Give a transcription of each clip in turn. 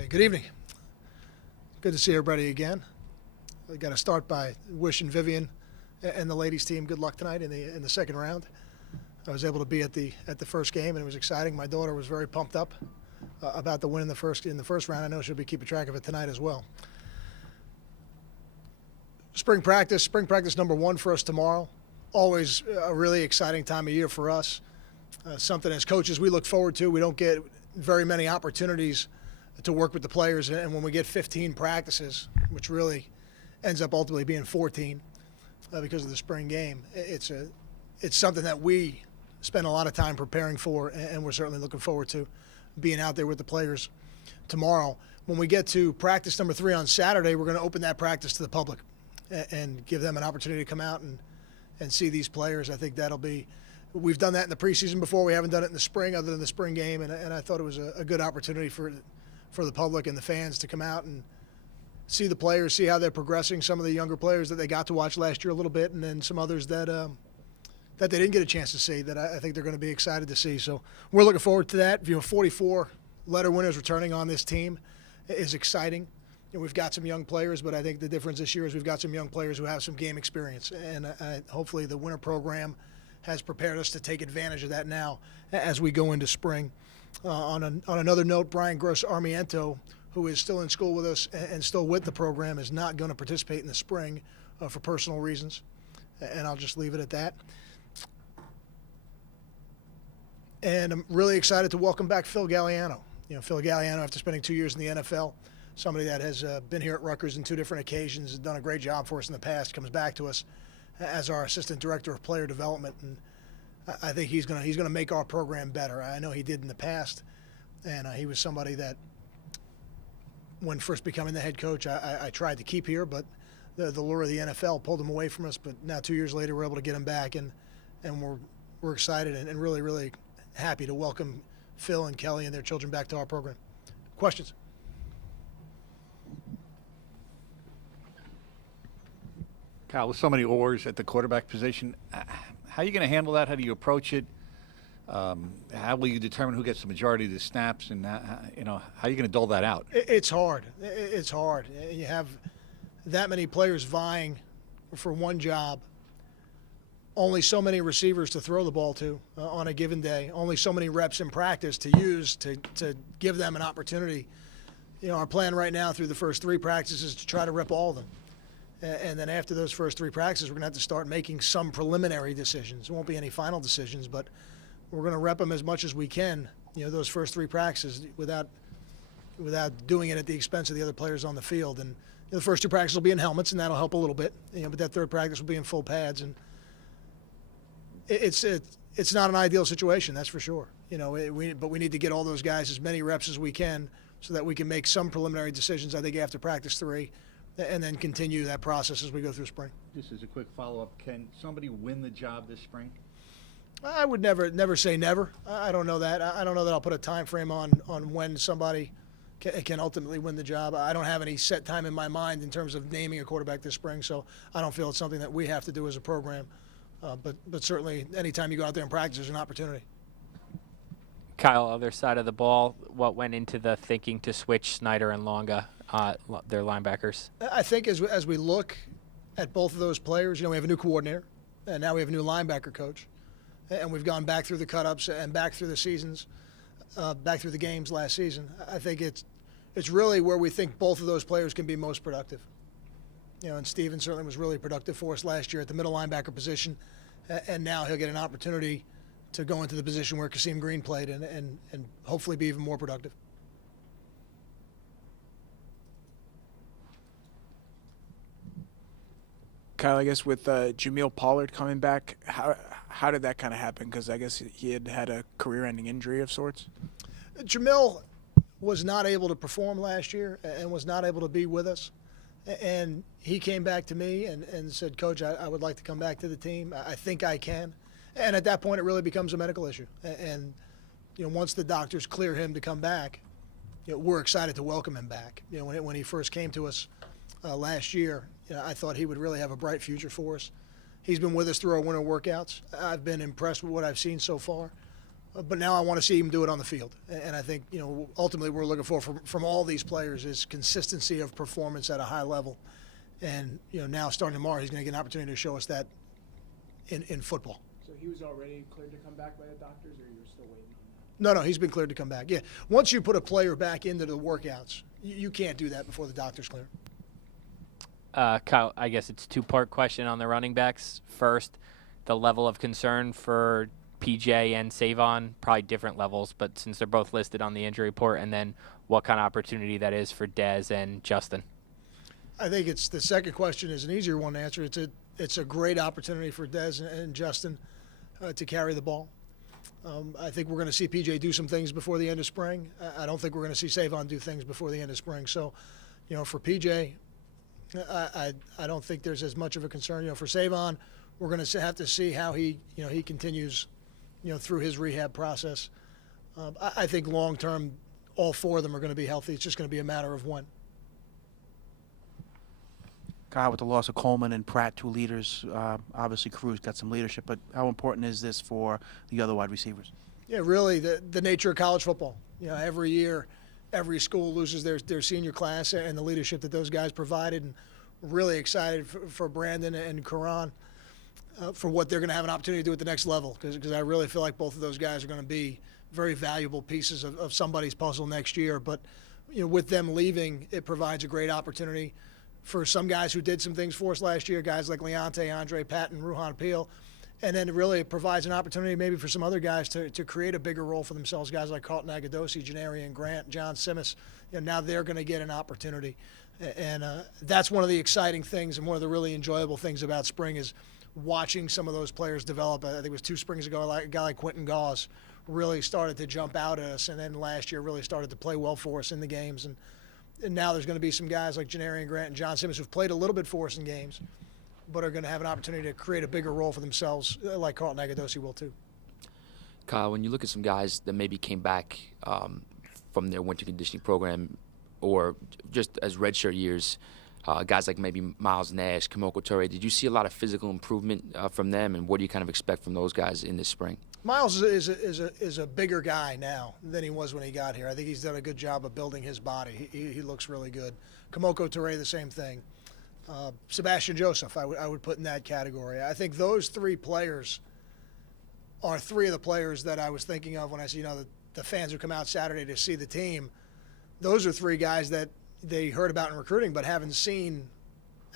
Hey, good evening. Good to see everybody again. I got to start by wishing Vivian and the ladies team good luck tonight in the second round. I was able to be at the first game, and it was exciting. My daughter was very pumped up about the win in the first round. I know she'll be keeping track of it tonight as well. Spring practice number 1 for us tomorrow. Always a really exciting time of year for us. Something as coaches we look forward to. We don't get very many opportunities to work with the players, and when we get 15 practices, which really ends up ultimately being 14 because of the spring game, it's something that we spend a lot of time preparing for, and we're certainly looking forward to being out there with the players tomorrow. When we get to practice number 3 on Saturday, we're going to open that practice to the public and give them an opportunity to come out and see these players. I think that'll be – we've done that in the preseason before. We haven't done it in the spring other than the spring game, and I thought it was a good opportunity for the public and the fans to come out and see the players, see how they're progressing, some of the younger players that they got to watch last year a little bit, and then some others that they didn't get a chance to see that I think they're going to be excited to see. So we're looking forward to that. 44 letter winners returning on this team is exciting. We've got some young players, but I think the difference this year is we've got some young players who have some game experience, and hopefully the winter program has prepared us to take advantage of that now as we go into spring. On another note, Brian Gross-Armiento, who is still in school with us and still with the program, is not going to participate in the spring for personal reasons, and I'll just leave it at that. And I'm really excited to welcome back Phil Galliano. Phil Galliano, after spending 2 years in the NFL, somebody that has been here at Rutgers on 2 different occasions, has done a great job for us in the past, comes back to us as our assistant director of player development, and I think he's going to make our program better. I know he did in the past, and he was somebody that, when first becoming the head coach, I tried to keep here, but the lure of the NFL pulled him away from us. But now 2 years later, we're able to get him back, and we're excited and really, really happy to welcome Phil and Kelly and their children back to our program. Questions? Kyle, with so many oars at the quarterback position, how are you going to handle that? How do you approach it? How will you determine who gets the majority of the snaps, and how are you going to dole that out? It's hard. It's hard. You have that many players vying for one job. Only so many receivers to throw the ball to on a given day. Only so many reps in practice to use to give them an opportunity. Our plan right now through the first 3 practices is to try to rep all of them. And then after those first 3 practices, we're going to have to start making some preliminary decisions. There won't be any final decisions, but we're going to rep them as much as we can, those first 3 practices without doing it at the expense of the other players on the field. And the first 2 practices will be in helmets, and that'll help a little bit. But that 3rd practice will be in full pads. And it's not an ideal situation, that's for sure. But we need to get all those guys as many reps as we can so that we can make some preliminary decisions, I think, after practice 3. And then continue that process as we go through spring. Just as a quick follow-up, can somebody win the job this spring? I would never say never. I don't know that. I don't know that I'll put a time frame on when somebody can ultimately win the job. I don't have any set time in my mind in terms of naming a quarterback this spring, so I don't feel it's something that we have to do as a program. But certainly, anytime you go out there and practice, there's an opportunity. Kyle, other side of the ball, what went into the thinking to switch Snyder and Longa, their linebackers? I think as we look at both of those players, we have a new coordinator, and now we have a new linebacker coach, and we've gone back through the cut-ups and back through the seasons, back through the games last season. I think it's really where we think both of those players can be most productive. And Steven certainly was really productive for us last year at the middle linebacker position, and now he'll get an opportunity to go into the position where Kasim Green played and hopefully be even more productive. Kyle, I guess with Jameel Pollard coming back, how did that kind of happen? Because I guess he had a career-ending injury of sorts. Jameel was not able to perform last year and was not able to be with us. And he came back to me and said, Coach, I would like to come back to the team. I think I can. And at that point, it really becomes a medical issue. And once the doctors clear him to come back, we're excited to welcome him back. When he first came to us last year, I thought he would really have a bright future for us. He's been with us through our winter workouts. I've been impressed with what I've seen so far. but now I want to see him do it on the field. And I think, ultimately we're looking for from all these players is consistency of performance at a high level. And, now starting tomorrow, he's going to get an opportunity to show us that in football. So he was already cleared to come back by the doctors, or you're still waiting on that? No, he's been cleared to come back. Yeah, once you put a player back into the workouts, you can't do that before the doctor's clear. Kyle, I guess it's a two-part question on the running backs. First, the level of concern for PJ and Savon, probably different levels, but since they're both listed on the injury report, and then what kind of opportunity that is for Dez and Justin. I think it's the second question is an easier one to answer. It's a great opportunity for Dez and Justin to carry the ball. I think we're going to see PJ do some things before the end of spring. I don't think we're going to see Savon do things before the end of spring. So, for PJ, I don't think there's as much of a concern. For Savon, we're going to have to see how he continues, through his rehab process. I think long term, all four of them are going to be healthy. It's just going to be a matter of when. Kyle, with the loss of Coleman and Pratt, two leaders, obviously Cruz got some leadership, but how important is this for the other wide receivers? Yeah, really, the nature of college football. Every year, every school loses their senior class and the leadership that those guys provided. And really excited for Brandon and Karan for what they're going to have an opportunity to do at the next level, because I really feel like both of those guys are going to be very valuable pieces of somebody's puzzle next year. But with them leaving, it provides a great opportunity for some guys who did some things for us last year, guys like Leonte, Andre Patton, Ruhan Peel. And then really it provides an opportunity maybe for some other guys to create a bigger role for themselves, guys like Carlton Agudosi, Janarian Grant, John Simmons. Now they're going to get an opportunity. And that's one of the exciting things and one of the really enjoyable things about spring is watching some of those players develop. I think it was 2 springs ago, a guy like Quentin Gauze really started to jump out at us, and then last year really started to play well for us in the games. And now there's going to be some guys like Janarian Grant and John Simmons who've played a little bit for us in games, but are going to have an opportunity to create a bigger role for themselves, like Carlton Agudosi will too. Kyle, when you look at some guys that maybe came back from their winter conditioning program or just as redshirt years, guys like maybe Miles Nash, Kamoko Toure, did you see a lot of physical improvement from them, and what do you kind of expect from those guys in this spring? Miles is a bigger guy now than he was when he got here. I think he's done a good job of building his body. He looks really good. Kamoko Toure, the same thing. Sebastian Joseph, I would put in that category. I think those 3 players are 3 of the players that I was thinking of when I see, the fans who come out Saturday to see the team. Those are 3 guys that they heard about in recruiting but haven't seen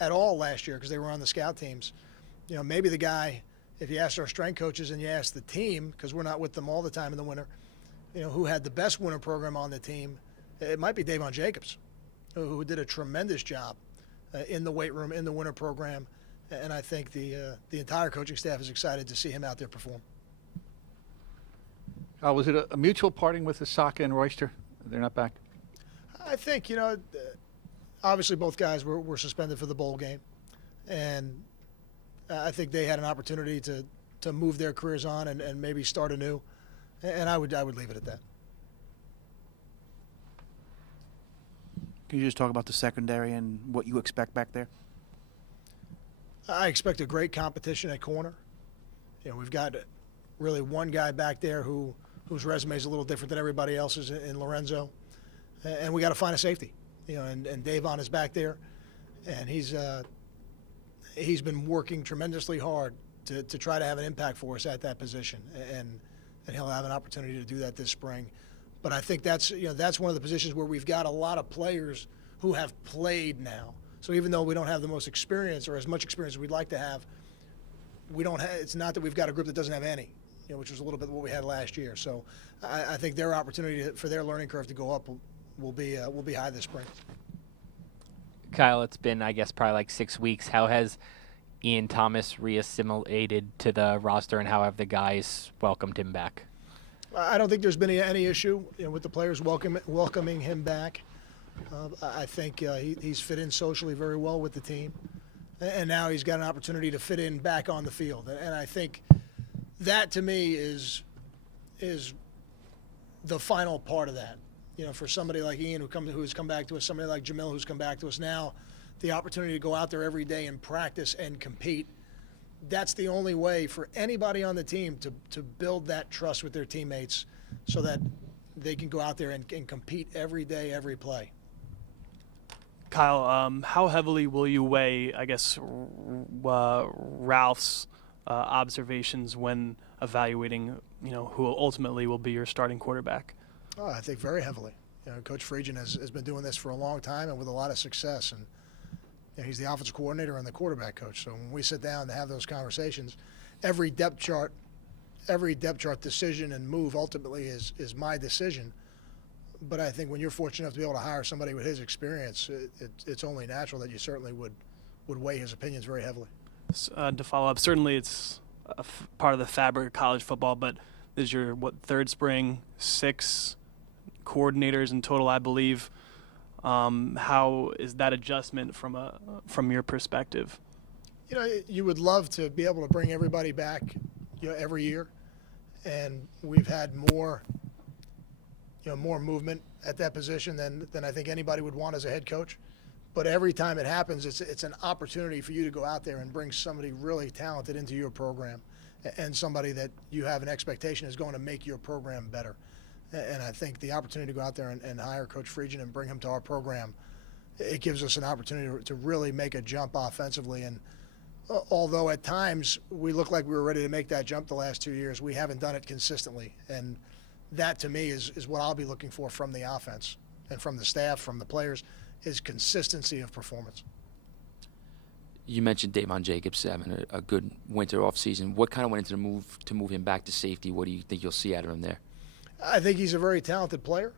at all last year because they were on the scout teams. Maybe the guy, if you asked our strength coaches and you asked the team, because we're not with them all the time in the winter, who had the best winter program on the team, it might be Davon Jacobs, who did a tremendous job in the weight room, in the winter program. And I think the entire coaching staff is excited to see him out there perform. Was it a mutual parting with Osaka and Royster? They're not back? I think, obviously both guys were suspended for the bowl game. And I think they had an opportunity to move their careers on and maybe start anew. And I would leave it at that. Can you just talk about the secondary and what you expect back there? I expect a great competition at corner. We've got really one guy back there whose resume is a little different than everybody else's in Lorenzo. And we got to find a safety. And Davon is back there. And he's been working tremendously hard to try to have an impact for us at that position. And he'll have an opportunity to do that this spring. But I think that's one of the positions where we've got a lot of players who have played now. So even though we don't have the most experience or as much experience as we'd like to have, it's not that we've got a group that doesn't have any, which was a little bit what we had last year. So I think their opportunity for their learning curve to go up will be high this spring. Kyle, it's been, I guess, probably like 6 weeks. How has Ian Thomas reassimilated to the roster, and how have the guys welcomed him back? I don't think there's been any issue with the players welcoming him back. I think he's fit in socially very well with the team, and now he's got an opportunity to fit in back on the field. And I think that, to me, is the final part of that. For somebody like Ian who's come back to us, somebody like Jamil who's come back to us now, the opportunity to go out there every day and practice and compete that's the only way for anybody on the team to build that trust with their teammates so that they can go out there and compete every day, every play. Kyle, how heavily will you weigh, I guess, Ralph's observations when evaluating, who ultimately will be your starting quarterback? Oh, I think very heavily. Coach RVision has been doing this for a long time and with a lot of success. And he's the offensive coordinator and the quarterback coach. So when we sit down to have those conversations, every depth chart decision and move ultimately is my decision. But I think when you're fortunate enough to be able to hire somebody with his experience, it's only natural that you certainly would weigh his opinions very heavily. To follow up, certainly it's part of the fabric of college football, but this is your, third spring, 6 coordinators in total, I believe. How is that adjustment from your perspective? You would love to be able to bring everybody back, every year, and we've had more movement at that position than I think anybody would want as a head coach. But every time it happens, it's an opportunity for you to go out there and bring somebody really talented into your program, and somebody that you have an expectation is going to make your program better. And I think the opportunity to go out there and hire Coach RVision and bring him to our program, it gives us an opportunity to really make a jump offensively. And although at times we look like we were ready to make that jump the last 2 years, we haven't done it consistently. And that, to me, is what I'll be looking for from the offense and from the staff, from the players, is consistency of performance. You mentioned Davon Jacobs having a good winter offseason. What kind of went into the move to move him back to safety? What do you think you'll see out of him there? I think he's a very talented player.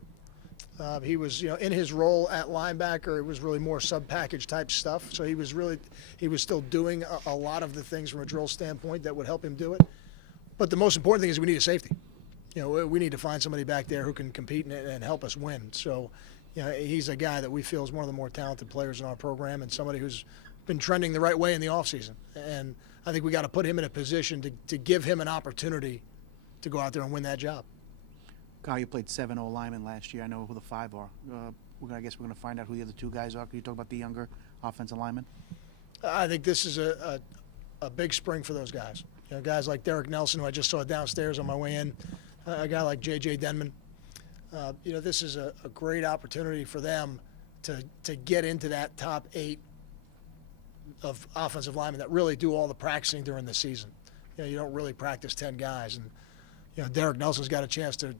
He was, in his role at linebacker, it was really more sub-package type stuff. So he was still doing a lot of the things from a drill standpoint that would help him do it. But the most important thing is we need a safety. We need to find somebody back there who can compete and help us win. So, he's a guy that we feel is one of the more talented players in our program and somebody who's been trending the right way in the offseason. And I think we got to put him in a position to give him an opportunity to go out there and win that job. Kyle, you played 7 linemen last year. I know who the 5 are. I guess we're going to find out who the other 2 guys are. Can you talk about the younger offensive linemen? I think this is a big spring for those guys. Guys like Derek Nelson, who I just saw downstairs on my way in, a guy like J.J. Denman. This is a great opportunity for them to get into that top 8 of offensive linemen that really do all the practicing during the season. You don't really practice 10 guys. And, Derek Nelson's got a chance to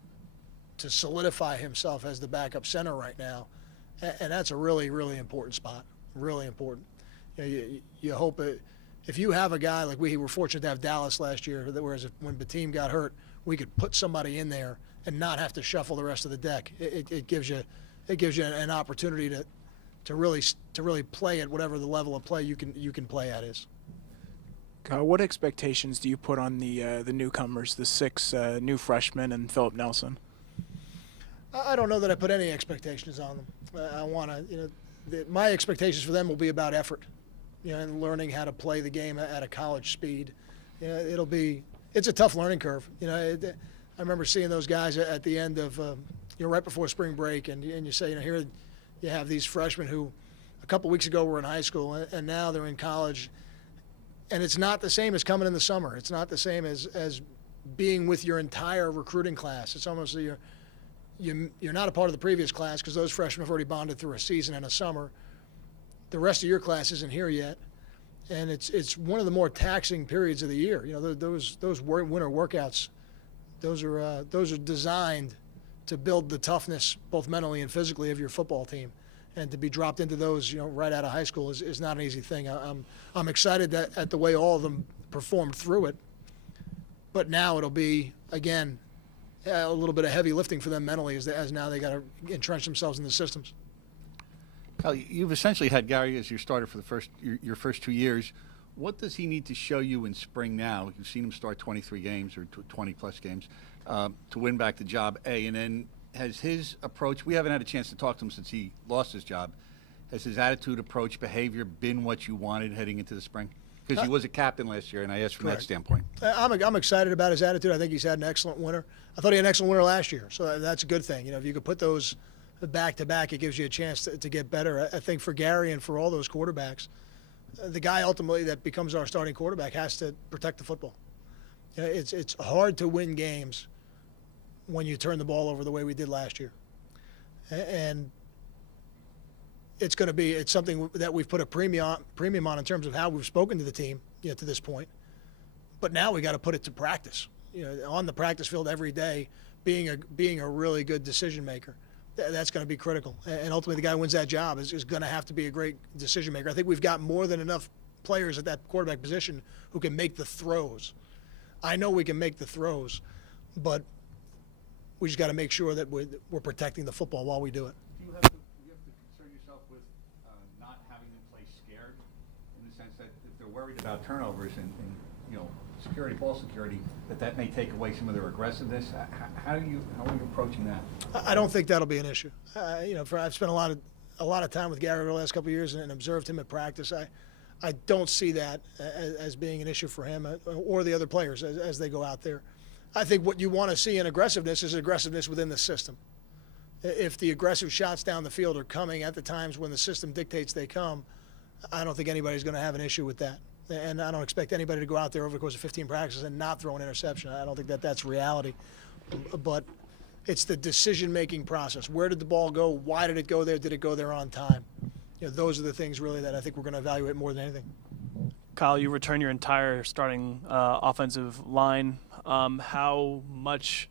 solidify himself as the backup center right now. And that's a really, really important spot, really important. You hope if you have a guy like we were fortunate to have Dallas last year, whereas when Bateem got hurt, we could put somebody in there and not have to shuffle the rest of the deck. It gives you an opportunity to really play at whatever the level of play you can play at is. What expectations do you put on the newcomers, the 6 new freshmen and Philip Nelson? I don't know that I put any expectations on them. I want to, my expectations for them will be about effort, and learning how to play the game at a college speed. It's a tough learning curve. I remember seeing those guys at the end of, right before spring break, and you say, here you have these freshmen who a couple weeks ago were in high school and now they're in college, and it's not the same as coming in the summer. It's not the same as being with your entire recruiting class. It's almost you're not a part of the previous class because those freshmen have already bonded through a season and a summer. The rest of your class isn't here yet, and it's one of the more taxing periods of the year. Those winter workouts, those are designed to build the toughness both mentally and physically of your football team, and to be dropped into those right out of high school is not an easy thing. I'm excited at the way all of them performed through it, but now it'll be again a little bit of heavy lifting for them mentally as now they got to entrench themselves in the systems. Kyle, you've essentially had Gary as your starter for your first 2 years. What does he need to show you in spring now? You've seen him start 23 games or 20-plus games to win back the job, A. And then has his approach – we haven't had a chance to talk to him since he lost his job. Has his attitude, approach, behavior been what you wanted heading into the spring? Because he was a captain last year, and I asked from that standpoint. I'm excited about his attitude. I think he's had an excellent winter. I thought he had an excellent winter last year, so that's a good thing. If you could put those back-to-back, it gives you a chance to get better. I think for Gary and for all those quarterbacks, the guy ultimately that becomes our starting quarterback has to protect the football. You know, it's hard to win games when you turn the ball over the way we did last year, and it's something that we've put a premium on in terms of how we've spoken to the team, you know, to this point. But now we got to put it to practice. You know, on the practice field every day, being a really good decision maker. That's going to be critical. And ultimately, the guy who wins that job is going to have to be a great decision maker. I think we've got more than enough players at that quarterback position who can make the throws. I know we can make the throws, but we just got to make sure that we're protecting the football while we do it. Do you have to concern yourself with not having them play scared, in the sense that if they're worried about turnovers and you know, ball security, that may take away some of their aggressiveness? How are you approaching that? I don't think that'll be an issue. You know, I've spent a lot of time with Gary over the last couple of years and observed him at practice. I don't see that as being an issue for him or the other players as they go out there. I think what you want to see in aggressiveness is aggressiveness within the system. If the aggressive shots down the field are coming at the times when the system dictates they come, I don't think anybody's going to have an issue with that. And I don't expect anybody to go out there over the course of 15 practices and not throw an interception. I don't think that's reality. But it's the decision-making process. Where did the ball go? Why did it go there? Did it go there on time? You know, those are the things really that I think we're going to evaluate more than anything. Kyle, you return your entire starting offensive line. How much,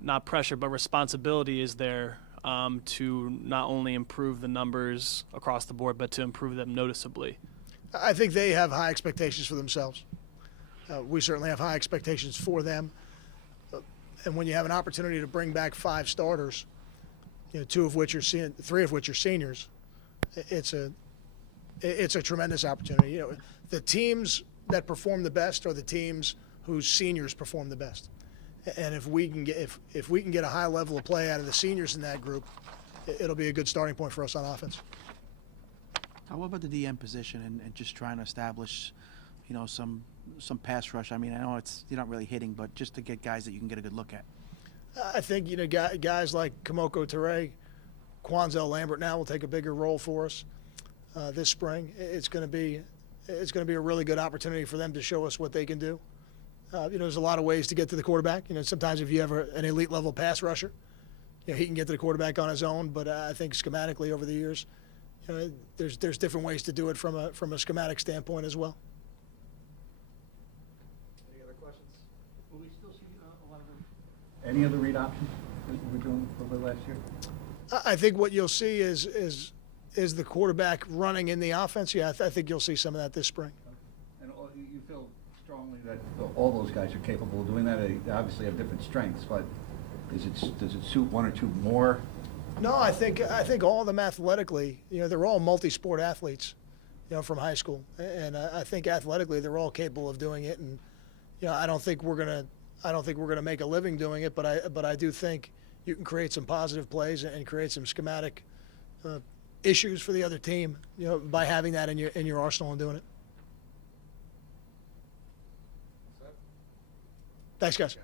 not pressure, but responsibility is there to not only improve the numbers across the board, but to improve them noticeably? I think they have high expectations for themselves. We certainly have high expectations for them. And when you have an opportunity to bring back 5 starters, you know, 3 of which are seniors, it's a tremendous opportunity. You know, the teams that perform the best are the teams whose seniors perform the best. And if we can get a high level of play out of the seniors in that group, it'll be a good starting point for us on offense. How about the DM position and just trying to establish, you know, some pass rush? I mean, I know you're not really hitting, but just to get guys that you can get a good look at. I think, you know, guys like Kamoko Toure, Quanzel Lambert now will take a bigger role for us this spring. It's going to be a really good opportunity for them to show us what they can do. You know, there's a lot of ways to get to the quarterback. You know, sometimes if you have an elite level pass rusher, you know, he can get to the quarterback on his own. But I think schematically over the years, you know, there's different ways to do it from a schematic standpoint as well. Any other questions? Will we still see a lot of any other read options that we were doing over last year? I think what you'll see is the quarterback running in the offense. Yeah, I think you'll see some of that this spring. And you feel strongly that all those guys are capable of doing that. They obviously have different strengths, but does it suit one or two more? No, I think all of them athletically, you know, they're all multi-sport athletes, you know, from high school, and I think athletically they're all capable of doing it. And you know, I don't think we're gonna make a living doing it, but I do think you can create some positive plays and create some schematic issues for the other team, you know, by having that in your arsenal and doing it. Thanks, guys.